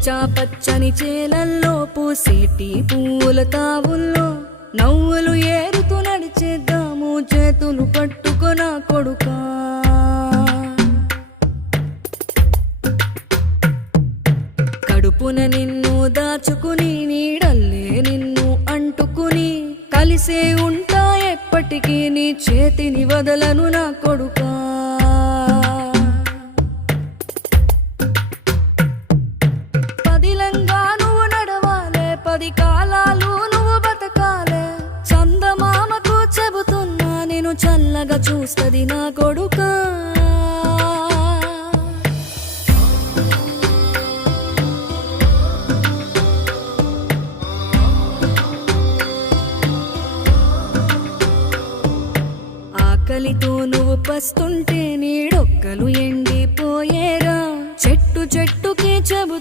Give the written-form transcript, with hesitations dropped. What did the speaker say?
పచ్చా పచ్చని చేలల్లో పూసేటి పూల తావుల్లో నవ్వులు ఏరుతూ నడిచేద్దాము చేతులు పట్టుకొన కొడుకా. కడుపున నిన్ను దాచుకుని నీడల్లే నిన్ను అంటుకుని కలిసే ఉంటా ఎప్పటికీ నీ చేతిని వదలను నా కొడుకా. పదిలంగా నువ్వు నడవాలే, 10 కాలాలు నువ్వు బతకాలే. చందమామకు చెబుతున్నా నేను చల్లగా చూస్తది నా కొడుకా. ఆకలితో నువ్వు పస్తుంటే నీడొక్కలు ఎండిపోయేరా. చెట్టు చెట్టుకే చెబు